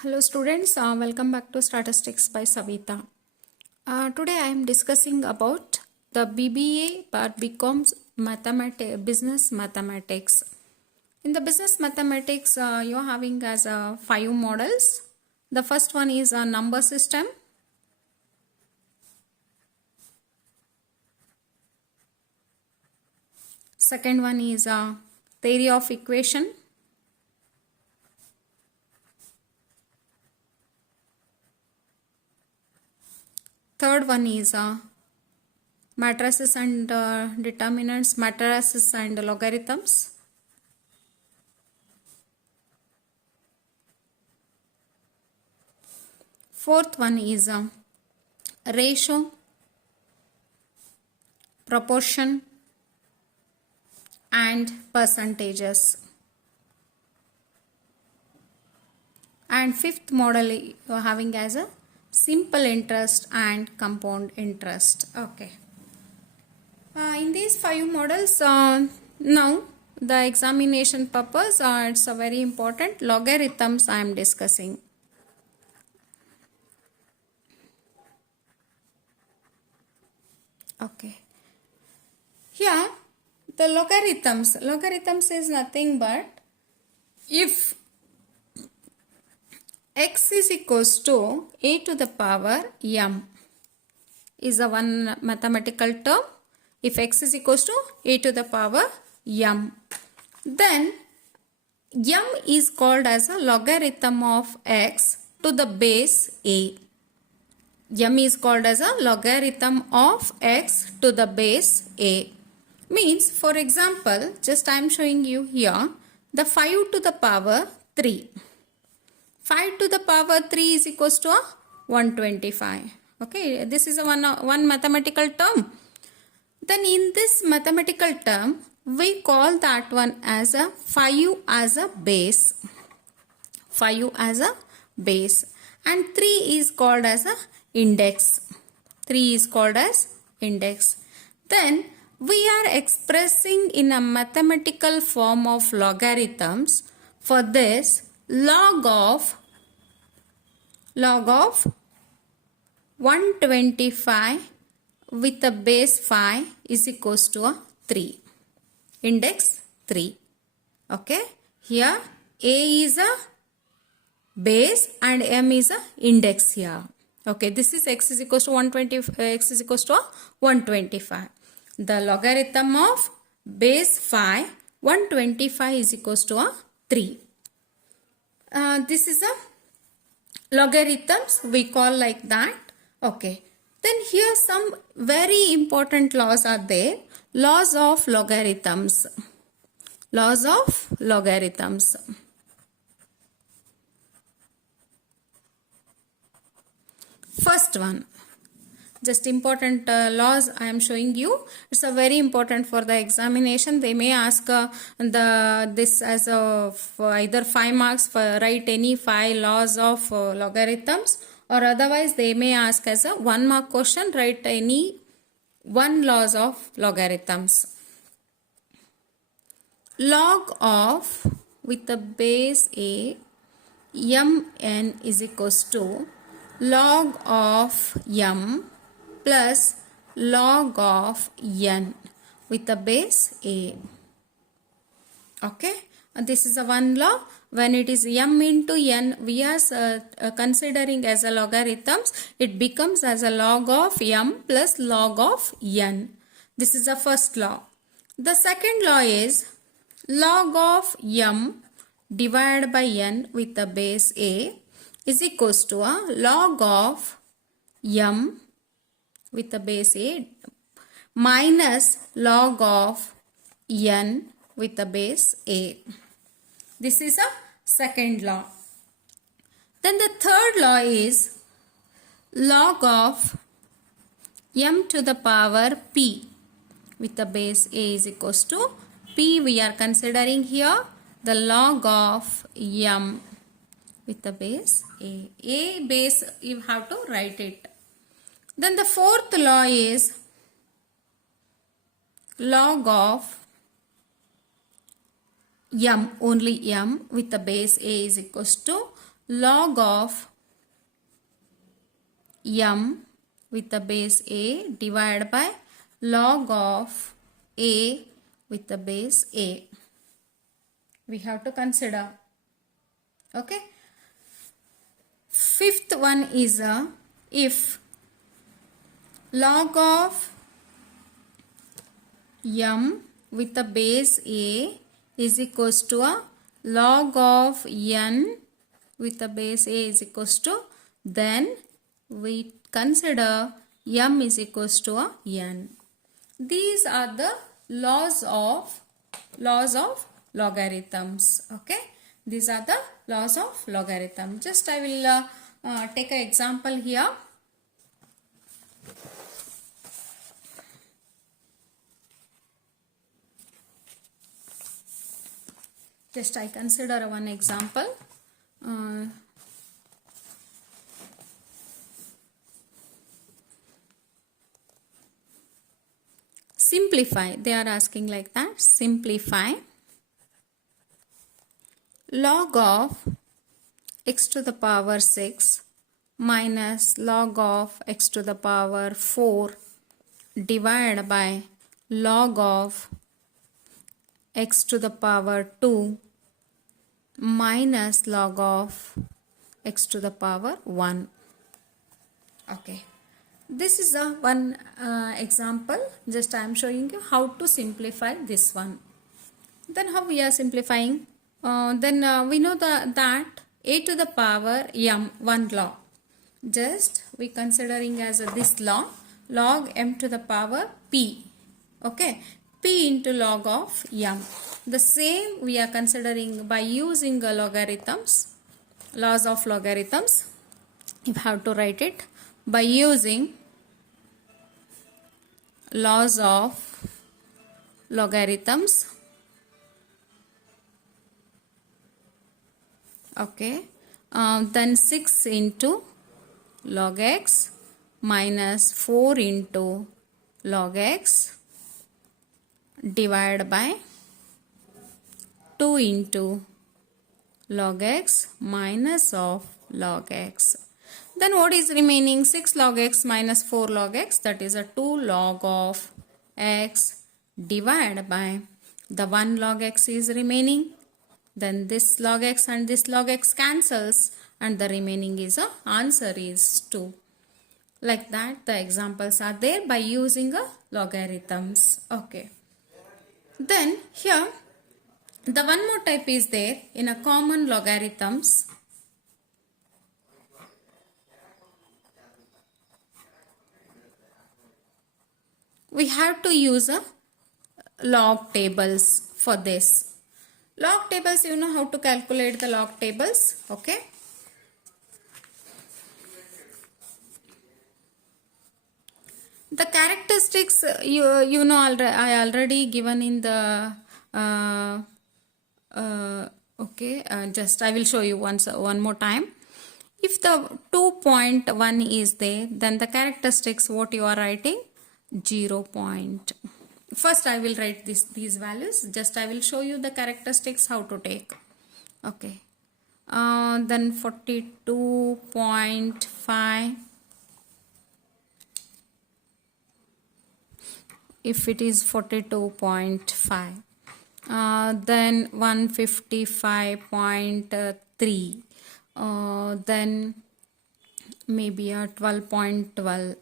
Hello students, welcome back to Statistics by Savita. Today I am discussing about the BBA but BCOM's business mathematics. In the business mathematics, you are having as 5 models. The first one is a number system. Second one is a theory of equation. Third one is matrices and determinants, matrices and logarithms. Fourth one is ratio, proportion and percentages. And fifth model you are having as a simple interest and compound interest. Okay. In these 5 models, now the examination purpose, it's a very important. Logarithms I am discussing. Okay. Here the logarithms is nothing but if x is equals to a to the power m is a one mathematical term. If x is equals to a to the power m, then m is called as a logarithm of x to the base a. M is called as a logarithm of x to the base a. Means, for example, just I am showing you here the 5 to the power 3. 5 to the power 3 is equals to 125. Okay, this is a one mathematical term. Then in this mathematical term, we call that one as a 5 as a base. 5 as a base. And 3 is called as a index. 3 is called as index. Then we are expressing in a mathematical form of logarithms. For this, log of 125 with a base 5 is equals to a 3. Index 3. Okay. Here a is a base and m is a index here. Okay. This is x is equals to 125. The logarithm of base 5, 125 is equals to a 3. This is a logarithms, we call like that. Okay. Then here some very important laws are there. Laws of logarithms. Laws of logarithms. First one. Just important laws I am showing you. It's a very important for the examination. They may ask this as for either 5 marks for write any 5 laws of logarithms, or otherwise they may ask as a 1 mark question, write any 1 laws of logarithms. Log of with the base a mn is equals to log of m plus log of n with the base a. Okay. This is a one law. When it is m into n, we are considering as a logarithms. It becomes as a log of m plus log of n. This is the first law. The second law is log of m divided by n with the base a is equals to a log of m with the base a minus log of n with the base a. This is a second law. Then the third law is log of m to the power p with the base a is equals to p. We are considering here the log of m with the base a. A base you have to write it. Then the fourth law is log of m, only m with the base a is equals to log of m with the base a divided by log of a with the base a. We have to consider. Okay. Fifth one is if log of m with the base a is equals to a log of n with the base a is equals to, then we consider m is equals to a n. These are the laws of logarithms. Okay, these are the laws of logarithm. Just I will take an example here. Just I consider one example. Simplify. They are asking like that. Simplify log of x to the power 6 minus log of x to the power 4 divided by log of x to the power 2 minus log of x to the power 1. Okay. This is a one example. Just I am showing you how to simplify this one. Then how we are simplifying? Then we know that a to the power m, one law. Just we considering as this law, log m to the power p. Okay, p into log of m. The same we are considering by using logarithms, laws of logarithms. You have to write it by using laws of logarithms. Okay, then 6 into log x minus 4 into log x divided by 2 into log x minus of log x. Then what is remaining? 6 log x minus 4 log x, that is a 2 log of x divided by the 1 log x is remaining. Then this log x and this log x cancels and the remaining is a answer is 2. Like that the examples are there by using a logarithms. Okay. Then here the one more type is there in a common logarithms. We have to use a log tables for this. Log tables, you know how to calculate the log tables. Okay. The characteristics you know I already given in the just I will show you one more time. If the 2.1 is there, then the characteristics what you are writing 0. First I will write these values. Just I will show you the characteristics how to take. Okay. Then 42.5. If it is 42.5. Then 155.3. Then maybe a 12.12.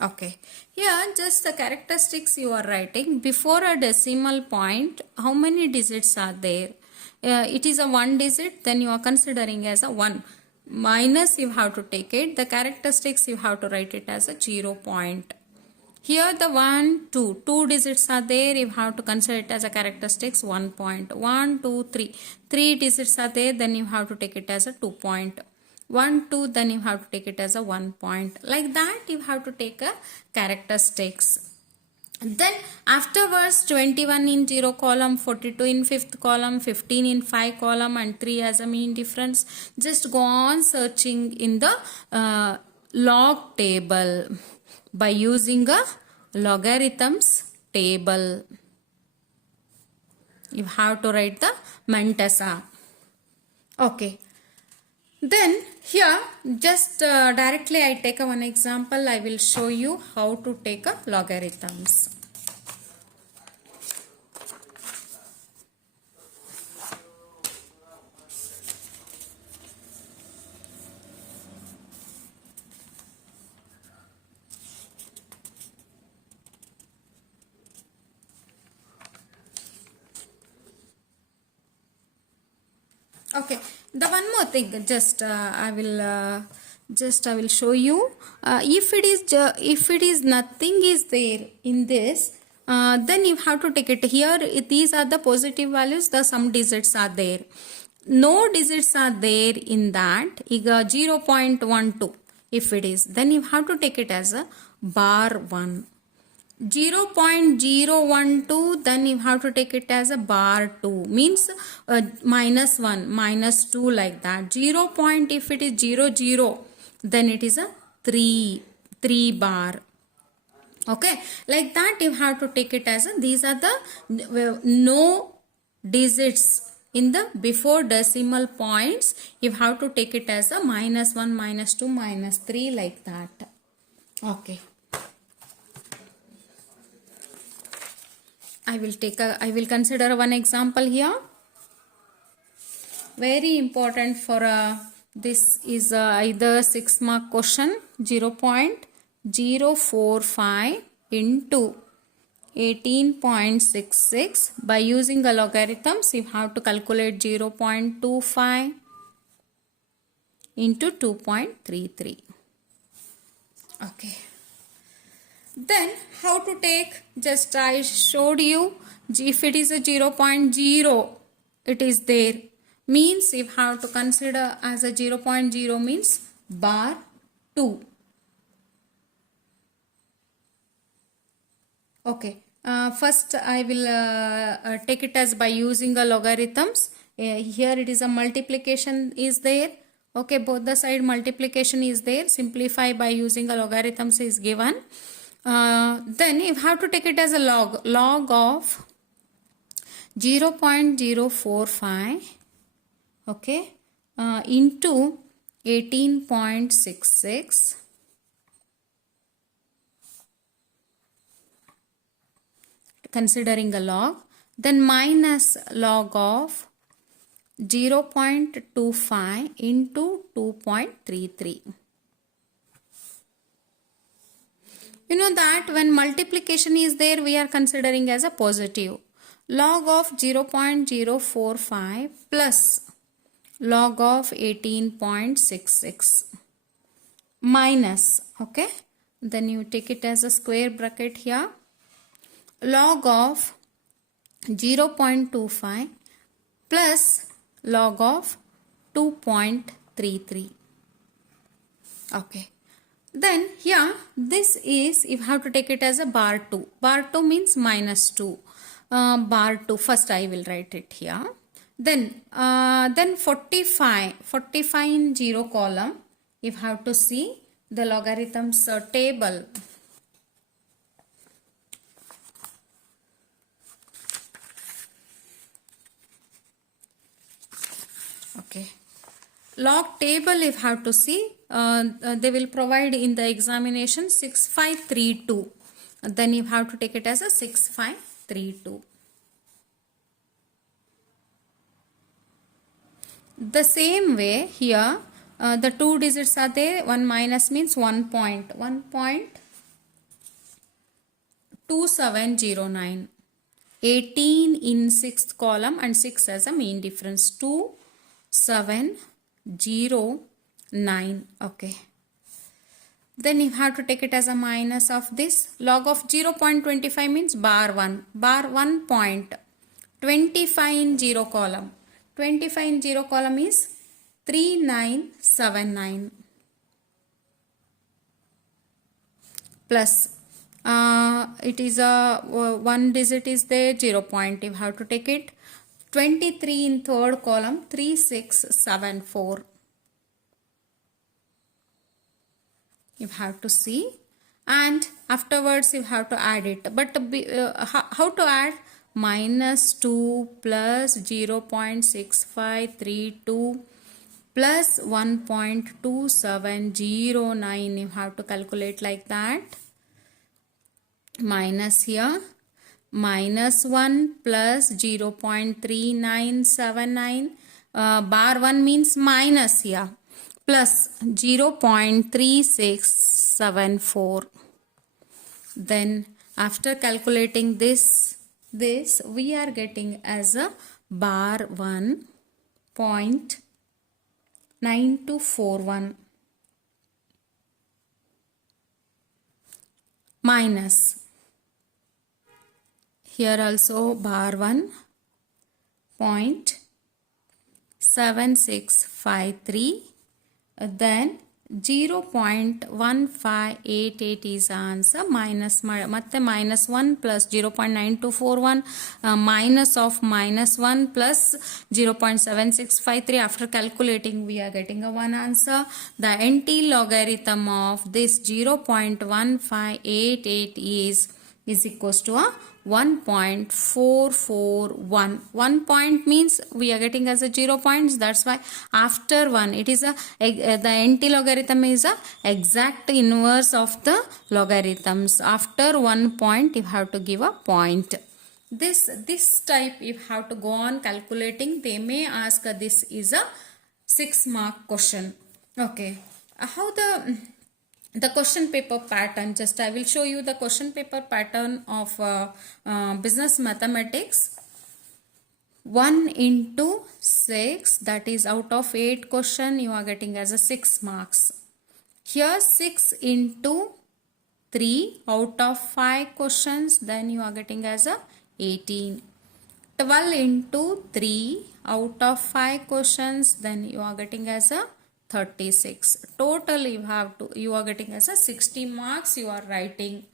Okay, here just the characteristics you are writing. Before a decimal point, how many digits are there? It is a 1 digit, then you are considering as a 1. Minus you have to take it. The characteristics you have to write it as a 0. Here the 1, 2 digits are there. You have to consider it as a characteristics 1 point. 1, 2, 3. 3 digits are there, then you have to take it as a 2 point. 1, 2, then you have to take it as a 1 point. Like that you have to take a characteristics. Then afterwards 21 in 0 column, 42 in 5th column, 15 in 5 column and 3 as a mean difference. Just go on searching in the log table by using a logarithms table. You have to write the Mentesa. Okay. Then here just directly I take one example. I will show you how to take a logarithms. Okay, the one more thing, just I will show you. If it is nothing is there in this, then you have to take it here. These are the positive values. The some digits are there. No digits are there in that. 0.12. If it is, then you have to take it as a bar 1. 0.012, then you have to take it as a bar 2, means minus 1, minus 2, like that. 0. If it is 0, then it is a 3 bar. Okay, like that you have to take it as a, these are the no digits in the before decimal points. You have to take it as a minus 1, minus 2, minus 3, like that. Okay. I will consider one example here. Very important for this is either 6 mark question. 0.045 into 18.66. By using the logarithms, you have to calculate 0.25 into 2.33. Okay. Then how to take, just I showed you, if it is a 0.0, it is there, means you have to consider as a 0.0 means bar 2. Okay, first I will take it as by using the logarithms. Here it is a multiplication is there. Okay, both the side multiplication is there. Simplify by using a logarithms is given. Then you have to take it as a log of 0.045, okay, into 18.66, considering a log, then minus log of 0.25 into 2.33. You know that when multiplication is there, we are considering as a positive. Log of 0.045 plus log of 18.66 minus, okay, then you take it as a square bracket here, log of 0.25 plus log of 2.33. Okay. Then here this is, you have to take it as a bar 2. Bar 2 means minus 2. Bar 2, first I will write it here. Then 45 in 0 column, you have to see the logarithms table. Okay. Log table you have to see, they will provide in the examination 6532. Then you have to take it as a 6532. The same way here, the two digits are there. One minus means 1.2709. 18 in 6th column and 6 as a mean difference. 2709. Okay. Then you have to take it as a minus of this. Log of 0.25 means bar 1. Bar 1 point. 25 in 0 column. 25 in 0 column is 3979. Plus it is a one digit is there, 0 point. You have to take it. 23 in 3rd column, 3674. You have to see, and afterwards you have to add it. But how to add? Minus 2 plus 0.6532 plus 1.2709. You have to calculate like that. Minus here. Minus 1 plus 0.3979. Bar 1 means minus here. Plus 0.3674. Then after calculating this we are getting as a bar 1.9241 minus here also bar 1.7653, then 0.1588 is answer. Minus matte minus 1 plus 0.9241 minus of minus 1 plus 0.7653. After calculating we are getting a one answer. The anti-logarithm of this 0.1588 is equals to a 1.441. 1 point means we are getting as a 0 points. That's why after 1 it is the anti-logarithm is a exact inverse of the logarithms. After 1 point you have to give a point. This type you have to go on calculating. They may ask this is a 6-mark question. Okay. How the question paper pattern, just I will show you the question paper pattern of business mathematics. 1 into 6, that is out of 8 question you are getting as a 6 marks. Here 6 into 3 out of 5 questions, then you are getting as a 18. 12 into 3 out of 5 questions, then you are getting as a 36. Total you are getting as a 60 marks you are writing.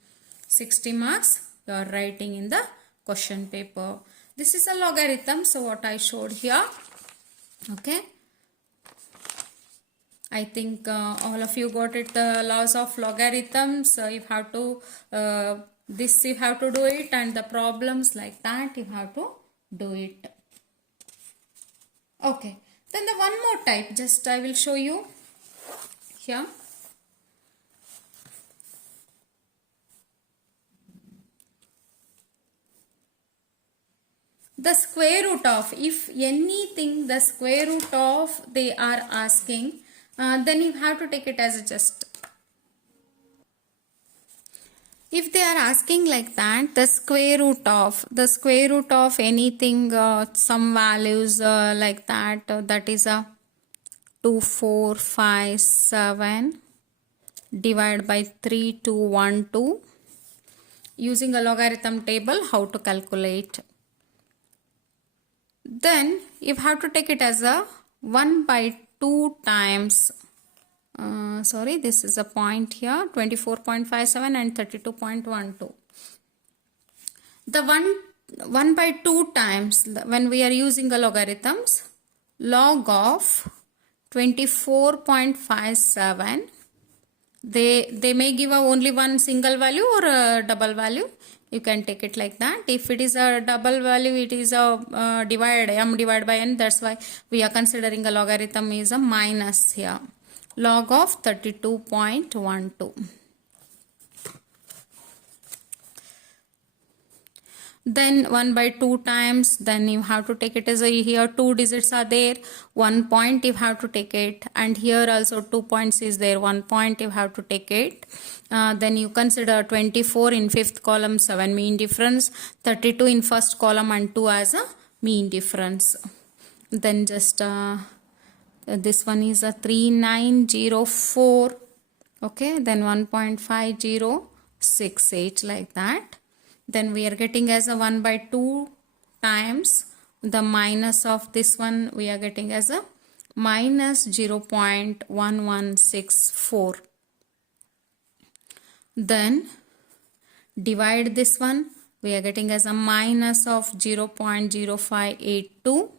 60 marks you are writing in the question paper. This is a logarithm, so what I showed here. Okay. I think all of you got it, the laws of logarithms. You have to this you have to do it, and the problems like that you have to do it. Okay. Then the one more type, just I will show you here. The square root of, if anything the square root of they are asking, then you have to take it as a just. If they are asking like that, the square root of anything, some values like that, that is a 2457 divided by 3212. Using a logarithm table, how to calculate? Then you have to take it as a 1 by 2 times. Sorry, this is a point here, 24.57 and 32.12. The 1 by 2 times, when we are using the logarithms, log of 24.57, they may give only one single value or a double value. You can take it like that. If it is a double value, it is a m divided by n. That's why we are considering a logarithm is a minus here. Log of 32.12. Then 1 by 2 times, then you have to take it as a, here 2 digits are there, 1 point you have to take it, and here also 2 points is there, 1 point you have to take it. Then you consider 24 in 5th column, 7 mean difference, 32 in 1st column and 2 as a mean difference. Then just this one is a 3904. Okay, then 1.5068 like that. Then we are getting as a 1 by 2 times the minus of this one, we are getting as a minus 0.1164. Then divide this one, we are getting as a minus of 0.0582.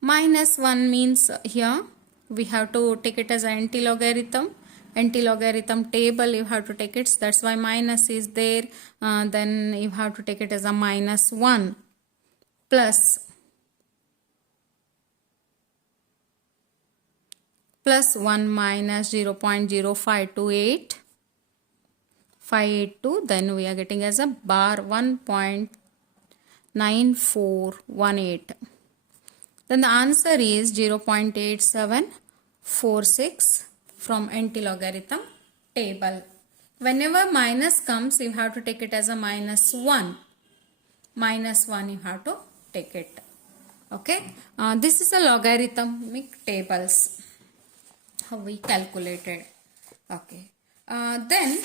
Minus 1 means here we have to take it as an anti-logarithm. Anti-logarithm table you have to take it, that's why minus is there. Then you have to take it as a minus 1 plus plus 1 minus 0.0528 582, then we are getting as a bar 1.9418. Then the answer is 0.8746 from anti-logarithm table. Whenever minus comes, you have to take it as a minus 1. Minus 1 you have to take it. Okay. This is a logarithmic tables. How we calculated. Okay. Then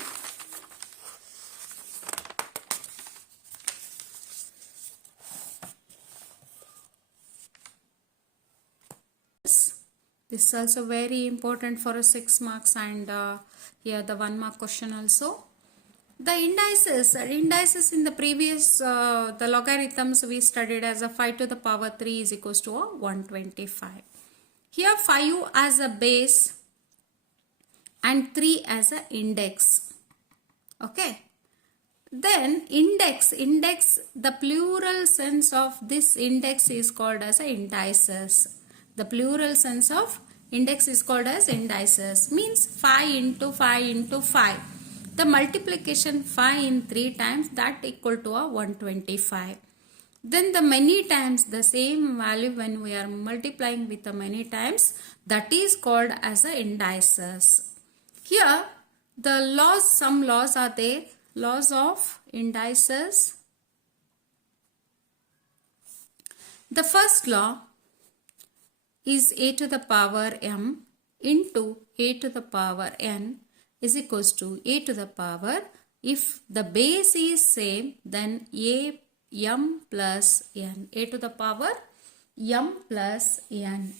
this is also very important for a 6 marks, and here the 1 mark question also. The indices in the previous, the logarithms we studied as a 5 to the power 3 is equals to a 125. Here 5 as a base and 3 as a index. Okay. Then index, the plural sense of this index is called as a indices. The plural sense of index is called as indices, means 5 into 5 into 5. The multiplication 5 in 3 times, that equal to a 125. Then the many times, the same value when we are multiplying with the many times, that is called as a indices. Here the laws, some laws are there. Laws of indices. The first law is a to the power m into a to the power n is equals to a to the power. If the base is same, then m plus n. A to the power m plus n.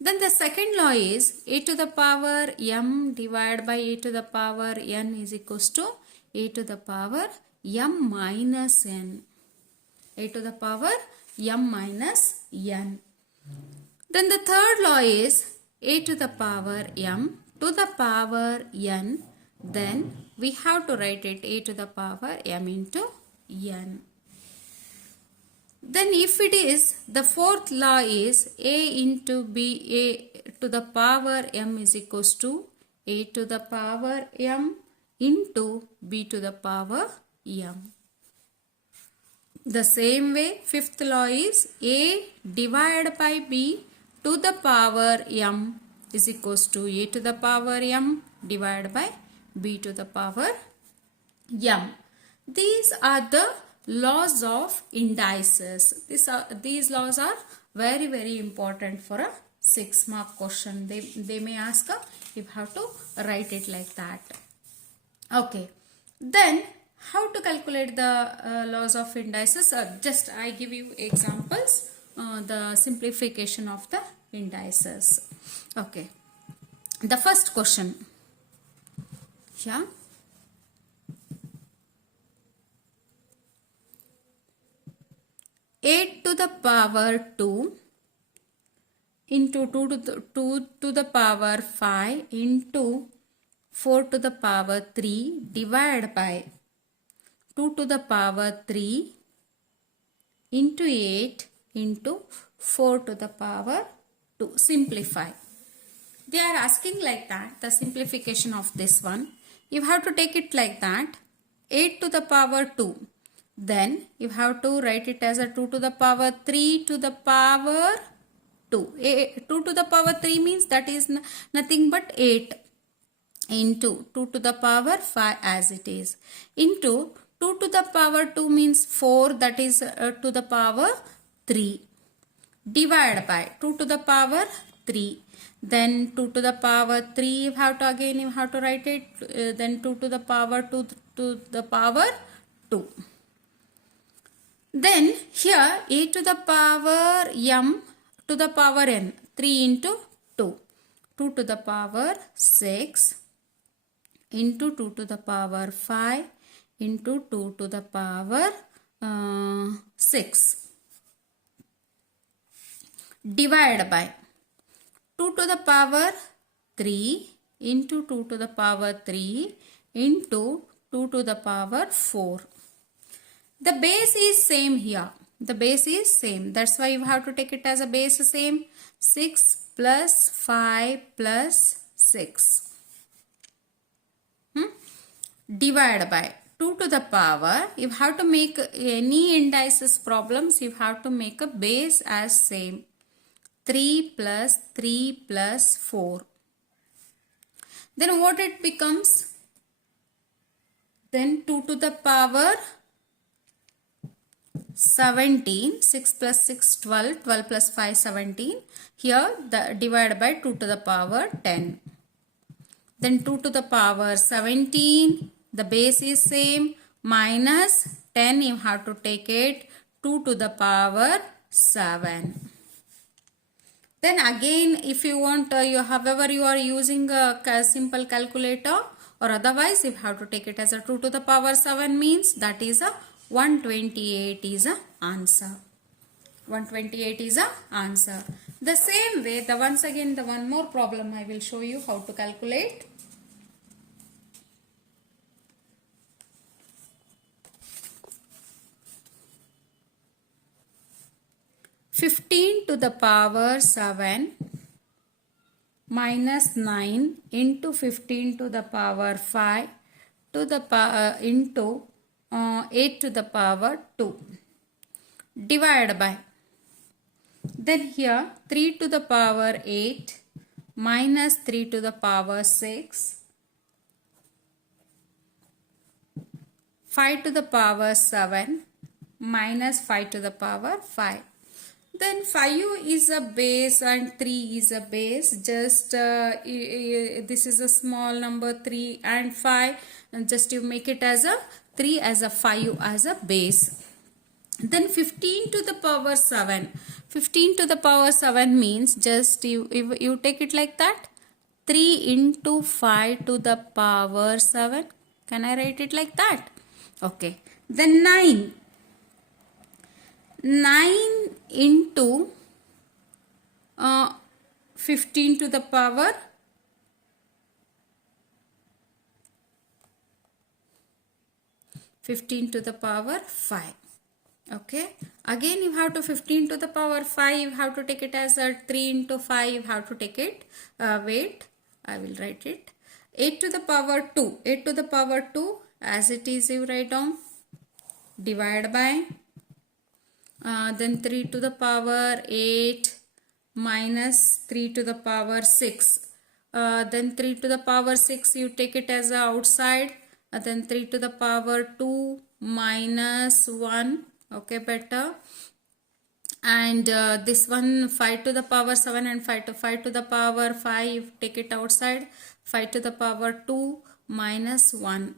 Then the second law is a to the power m divided by a to the power n is equals to a to the power m minus n. A to the power m minus n. Then the third law is a to the power m to the power n. Then we have to write it a to the power m into n. Then if it is, the fourth law is a into b, a to the power m is equals to a to the power m into b to the power m. The same way, fifth law is a divided by b to the power m is equals to a to the power m divided by b to the power m. These are the laws of indices. These laws are very, very important for a 6 mark question. They may ask if have to write it like that. Okay. Then how to calculate the laws of indices? Just I give you examples. The simplification of the indices. Okay. The first question. Yeah. Eight to the power 2 into 2 to the power 5 into 4 to the power 3 divided by 2 to the power 3 into 8 into 4 to the power 2. Simplify. They are asking like that, the simplification of this one. You have to take it like that. 8 to the power 2. Then you have to write it as a 2 to the power 3 to the power 2. 2 to the power 3 means that is nothing but 8 into 2 to the power 5 as it is. Into 2 to the power 2 means 4, that is to the power 3. Divided by 2 to the power 3. Then 2 to the power 3 you have to write it. Then 2 to the power 2 to the power 2. Then here a to the power m to the power n, 3 into 2. 2 to the power 6 into 2 to the power 5 into 2 to the power 6. Divided by 2 to the power 3 into 2 to the power 3 into 2 to the power 4. The base is same here. The base is same. That's why you have to take it as a base same. 6 plus 5 plus 6. Divide by 2 to the power. You have to make any indices problems, you have to make a base as same. 3 plus 3 plus 4. Then what it becomes? Then 2 to the power 17. 6 plus 6 12. 12 plus 5 17. Here the divided by 2 to the power 10. Then 2 to the power 17. The base is same. Minus 10 you have to take it. 2 to the power 7. Then again, if you want, however you are using a simple calculator, or otherwise if you have to take it as a 2 to the power 7 means that is a 128 is a answer. 128 is a answer. The same way, once again the one more problem I will show you how to calculate. (15 to the power 7 minus 9 into 15 to the power 5 to the into 8 to the power 2 divided by, then here 3 to the power 8 minus 3 to the power 6, 5 to the power 7 minus 5 to the power 5. Then 5 is a base and 3 is a base. Just this is a small number 3 and 5. And just you make it as a 3 as a 5 as a base. Then 15 to the power 7. 15 to the power 7 means just you take it like that. 3 into 5 to the power 7. Can I write it like that? Okay. Then 9. 9 into 15 to the power 5. Okay. Again you have to 15 to the power 5. You have to take it as a 3 into 5. You have to take it. Wait. I will write it. 8 to the power 2. 8 to the power 2 as it is you write down. Divide by. Then 3 to the power 8 minus 3 to the power 6. Then 3 to the power 6 you take it as a outside. Then 3 to the power 2 minus 1. Okay, better. And this one 5 to the power 7 and 5 to the power 5 take it outside. 5 to the power 2 minus 1.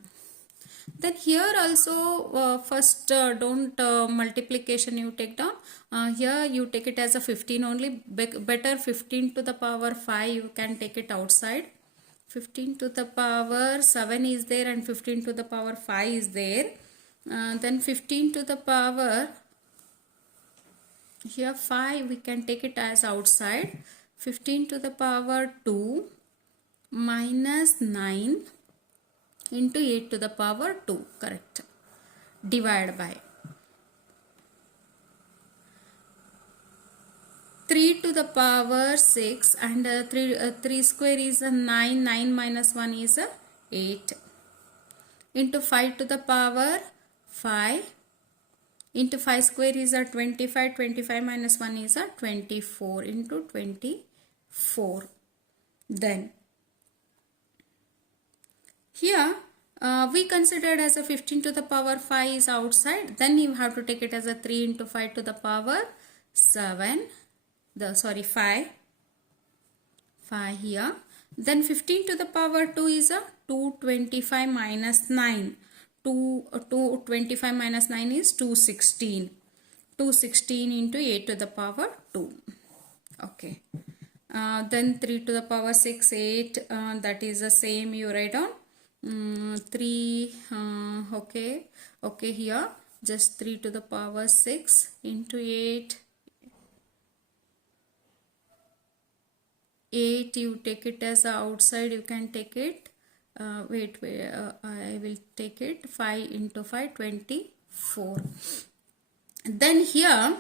Then here also first don't multiplication you take down. Here you take it as a 15 only. Better 15 to the power 5 you can take it outside. 15 to the power 7 is there and 15 to the power 5 is there. Then 15 to the power here 5 we can take it as outside. 15 to the power 2 minus 9 into 8 to the power 2, correct. Divide by 3 to the power 6 and 3 square is a 9. 9 minus 1 is a 8 into 5 to the power 5 into 5 square is a 25. 25 minus 1 is a 24 into 24. Then here we considered as a 15 to the power 5 is outside. Then you have to take it as a 3 into 5 to the power 7. 5 here. Then 15 to the power 2 is a 225 minus 9. 225 minus 9 is 216. 216 into 8 to the power 2. Okay. Then 3 to the power 6, 8. That is the same you write down. 3 okay here just 3 to the power 6 into 8 you take it as outside. You can take it I will take it 5 into 5 24. Then here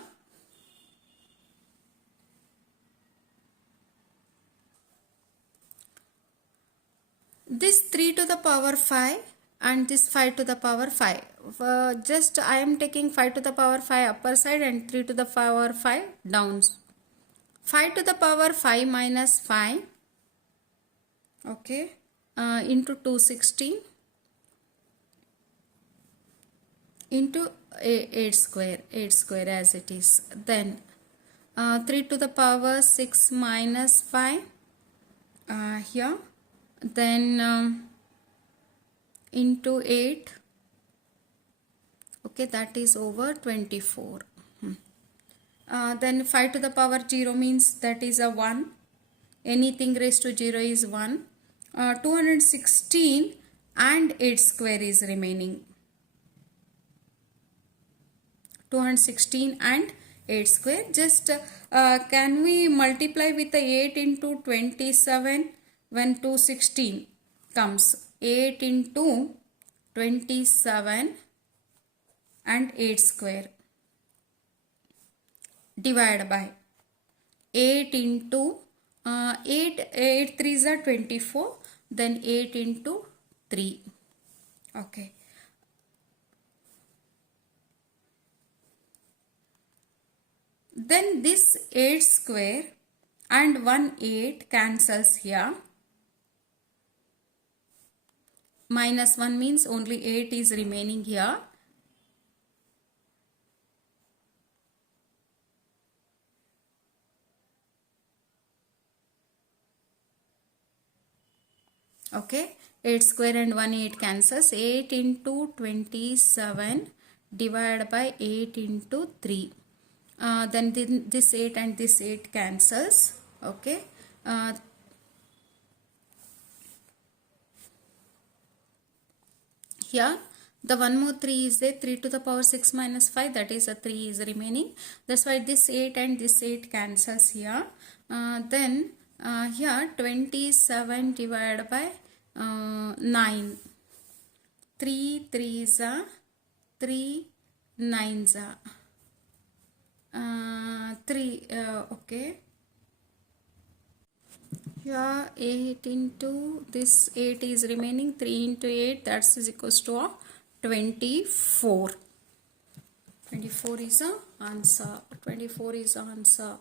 this 3 to the power 5 and this 5 to the power 5. Just I am taking 5 to the power 5 upper side and 3 to the power 5 down. 5 to the power 5 minus 5, okay, into 216 into 8 square as it is. Then 3 to the power 6 minus 5 here, then into 8, okay, that is over 24. Then 5 to the power 0 means that is a 1. Anything raised to 0 is 1. 216 and 8 square is remaining. 216 and 8 square. Just can we multiply with the 8 into 27 when 216 comes? 8 into 27 and 8 square divided by 8 into 8 3s are 24, then 8 into 3, okay. Then this 8 square and 1 8 cancels here. Minus 1 means only 8 is remaining here. Okay, 8 square and 1 8 cancels. 8 into 27 divided by 8 into 3. Then this 8 and this 8 cancels. Okay. Here the one more 3 is there. 3 to the power 6 minus 5, that is a 3 is remaining. That's why this 8 and this 8 cancels here. Then here 27 divided by 9. 3 3s are 3 9s are 3, okay. Here 8 into this 8 is remaining. 3 into 8, that's is equals to 24. 24 is the answer. 24 is the answer.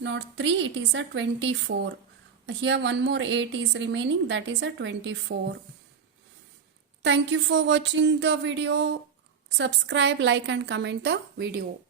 Not 3, it is a 24. Here one more 8 is remaining, that is a 24. Thank you for watching the video. Subscribe, like and comment the video.